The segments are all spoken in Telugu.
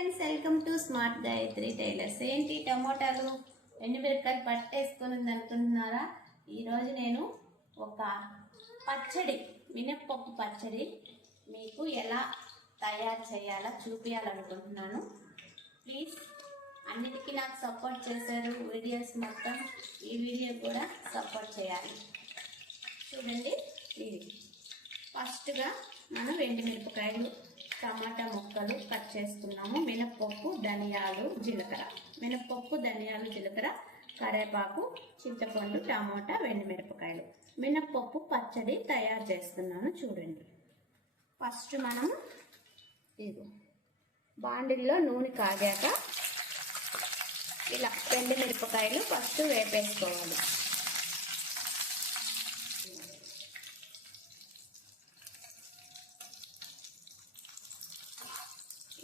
Friends, welcome to smart Gayatri tailors. ఏంటి టమోటాలు ఎండుమిరపకాయలు పట్టేసుకొని అనుకుంటున్నారా? ఈరోజు నేను ఒక పచ్చడి, మినప్పప్పు పచ్చడి మీకు ఎలా తయారు చేయాలో చూపించాలనుకుంటున్నాను. ప్లీజ్ అన్నిటికీ నాకు సపోర్ట్ చేశారు వీడియోస్ మొత్తం. ఈ వీడియో కూడా సపోర్ట్ చేయాలి. చూడండి, ఇది ఫస్ట్గా మనం ఎండుమిరపకాయలు, టమాటా ముక్కలు కట్ చేసుకున్నాము. మినప్పప్పు, ధనియాలు, జీలకర్ర, మినప్పప్పు, ధనియాలు, జీలకర్ర, కరివేపాకు, చింతపండు, టమాటా, ఎండుమిరపకాయలు. మినప్పప్పు పచ్చడి తయారు చేస్తున్నాను. చూడండి, ఫస్ట్ మనం ఇది బాండిల్లో నూనె కాగాక ఇలా ఎండుమిరపకాయలు ఫస్ట్ వేపేసుకోవాలి.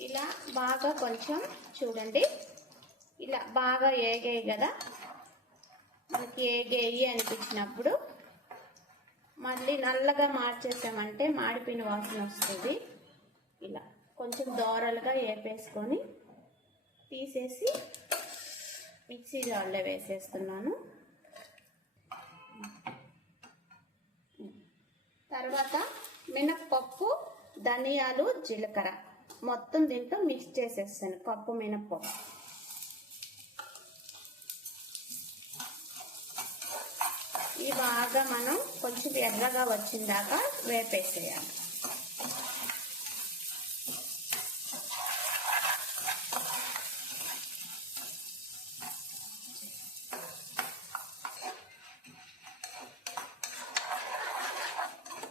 ఇలా బాగా కొంచెం చూడండి, ఇలా బాగా ఏగాయి కదా. మనకి ఏగేయి అనిపించినప్పుడు మళ్ళీ నల్లగా మార్చేసామంటే మాడిపోయిన వాసన వస్తుంది. ఇలా కొంచెం దోరలుగా వేపేసుకొని తీసేసి మిక్సీ జార్లో వేసేస్తున్నాను. తర్వాత మినప్పప్పు, ధనియాలు, జీలకర్ర మొత్తం దీంట్లో మిక్స్ చేసేస్తాను. కప్పు మినప్పప్పు ఇవి బాగా మనం కొంచెం ఎర్రగా వచ్చిందాకా వేపేసేయాలి.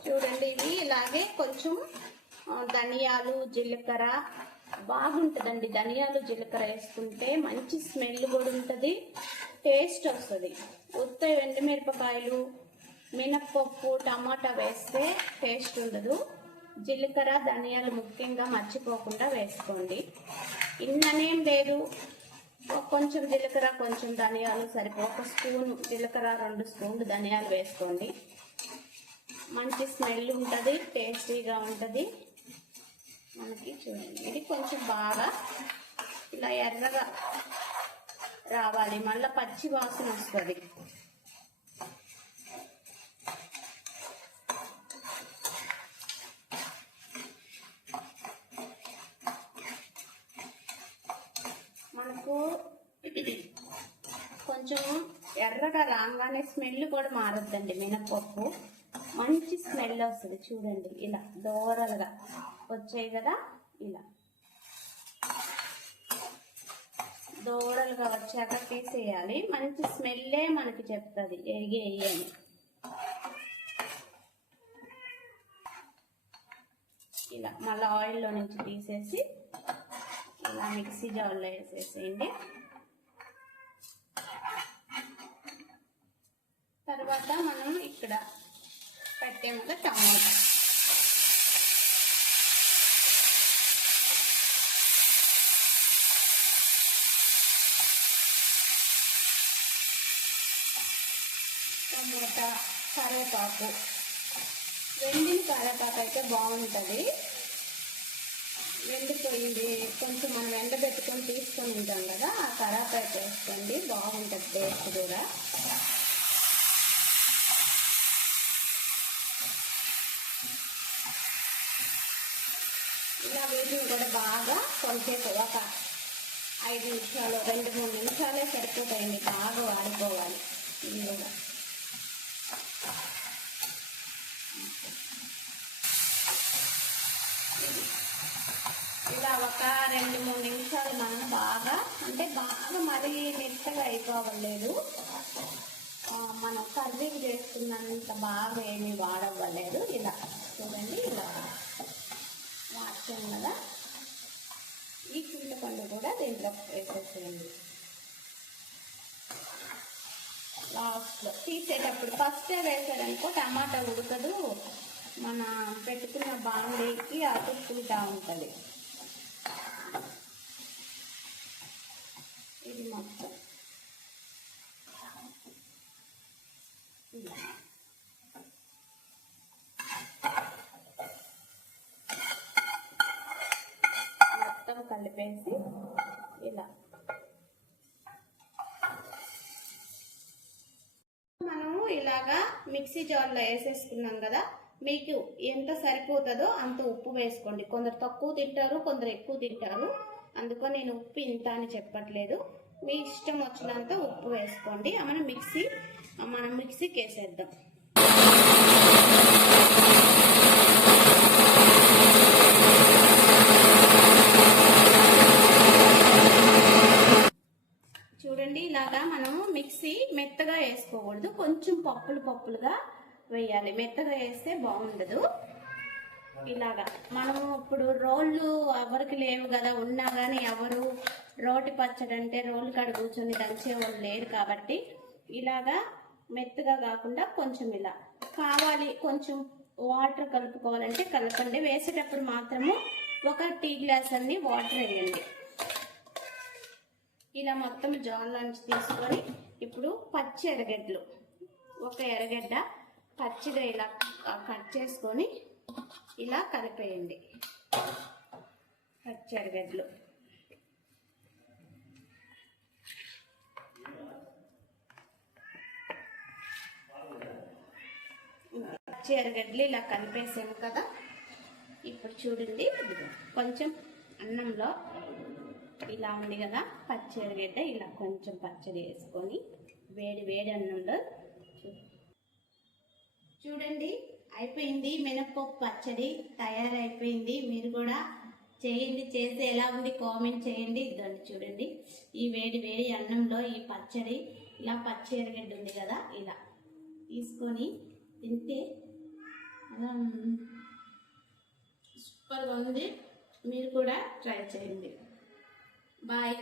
చూడండి, ఇవి ఇలాగే కొంచెం ధనియాలు, జీలకర్ర బాగుంటుందండి. ధనియాలు, జీలకర్ర వేసుకుంటే మంచి స్మెల్ కూడా ఉంటుంది, టేస్ట్ వస్తుంది. ఉత్త ఎండుమిరపకాయలు, మినప్పప్పు, టమాటా వేస్తే టేస్ట్ ఉండదు. జీలకర్ర, ధనియాలు ముఖ్యంగా మర్చిపోకుండా వేసుకోండి. ఇన్ననేం లేదు, కొంచెం జీలకర్ర, కొంచెం ధనియాలు సరిపో. ఒక స్పూను జీలకర్ర, 2 స్పూన్లు ధనియాలు వేసుకోండి. మంచి స్మెల్ ఉంటుంది, టేస్టీగా ఉంటుంది మనకి. చూడండి, ఇది కొంచెం బాగా ఇలా ఎర్రగా రావాలి, మళ్ళీ పచ్చి వాసన వస్తుంది. మనకు కొంచెం ఎర్రగా రాగానే స్మెల్ కూడా మారద్దండి. మినప్పప్పు మంచి స్మెల్ వస్తుంది. చూడండి, ఇలా దోరలుగా వచ్చాయి కదా. ఇలా దోరలుగా వచ్చాక తీసేయాలి. మంచి స్మెల్లే మనకి చెప్తుంది ఎరిగేయి అని. ఇలా మళ్ళీ ఆయిల్లో నుంచి తీసేసి ఇలా మిక్సీ జార్లో వేసేసేయండి. తర్వాత మనం ఇక్కడ పెట్టాము కదా టమాటా, టమాటా, కరివేపాకు. వెండిన కరివేపాకు అయితే బాగుంటుంది. వెండిపోయింది కొంచెం మనం ఎండబెట్టుకొని తీసుకొని ఉంటాం కదా, ఆ కరివేపాకు వేసుకోండి, బాగుంటుంది టేస్ట్ కూడా. ఇలా వీటిని కూడా బాగా కొంచెం ఒక 5 నిమిషాలు, 2-3 నిమిషాలే సరిపోతాయండి. బాగా వాడిపోవాలి. ఇది కూడా ఇలా ఒక 2-3 నిమిషాలు మనం బాగా, అంటే బాగా మరీ మెత్తగా అయిపోవలేదు. మనం కర్రీలు చేసుకున్నంత బాగా ఏమీ వాడవ్వలేదు. ఇలా చూడండి, ఇలా వాడతాం కదా. ఈ చింతపండు కూడా దీంట్లో వేసేసేయండి. లాస్ట్లో తీసేటప్పుడు ఫస్టే వేసారనుకో టమాటా ఉడకదు, మన పెట్టుకున్న బాండీకి అతుక్కుంటా ఉంటుంది. ఇది మొత్తం ఇలా కలిపేసి ఇలా మనము ఇలాగా మిక్సీ జార్లో వేసేసుకున్నాం కదా, మీకు ఎంత సరిపోతుందో అంత ఉప్పు వేసుకోండి. కొందరు తక్కువ తింటారు, కొందరు ఎక్కువ తింటారు. అందుకని నేను ఉప్పు ఇంత అని చెప్పట్లేదు. మీ ఇష్టం వచ్చినంత ఉప్పు వేసుకోండి. మనం మిక్సీకి వేసేద్దాం. చూడండి, ఇలాగా మనము మిక్సీ మెత్తగా వేసుకోకూడదు, కొంచెం పప్పులుగా వేయాలి. మెత్తగా వేస్తే బాగుండదు. ఇలాగా మనము ఇప్పుడు రోళ్ళు ఎవరికి లేవు కదా, ఉన్నా కానీ ఎవరు రోటి పచ్చడి అంటే రోలు కాడ కూర్చొని దంచే వాళ్ళు లేరు కాబట్టి ఇలాగా మెత్తగా కాకుండా కొంచెం ఇలా కావాలి. కొంచెం వాటర్ కలుపుకోవాలంటే కలపండి. వేసేటప్పుడు మాత్రము 1 టీ గ్లాస్ అన్ని వాటర్ వేయండి. ఇలా మొత్తం జాన్లోంచి తీసుకొని ఇప్పుడు పచ్చి ఎర్రగడ్డలు, 1 ఎర్రగడ్డ పచ్చిగా ఇలా కట్ చేసుకొని ఇలా కలిపేయండి. పచ్చి ఎర్రగడ్డలు ఇలా కలిపేసాము కదా. ఇప్పుడు చూడండి, కొంచెం అన్నంలో ఇలా ఉంది కదా పచ్చి ఎర్రగడ్డ, ఇలా కొంచెం పచ్చడి వేసుకొని వేడి అన్నంలో చూడండి అయిపోయింది. మినపప్పు పచ్చడి తయారైపోయింది. మీరు కూడా చేయండి. చేస్తే ఎలా ఉంది కామెంట్ చేయండి. ఇదండి చూడండి, ఈ వేడి అన్నంలో ఈ పచ్చడి, ఇలా పచ్చి ఎర్రగడ్డ ఉంది కదా, ఇలా తీసుకొని తింటే సూపర్గా ఉంది. మీరు కూడా ట్రై చేయండి. బాయ్.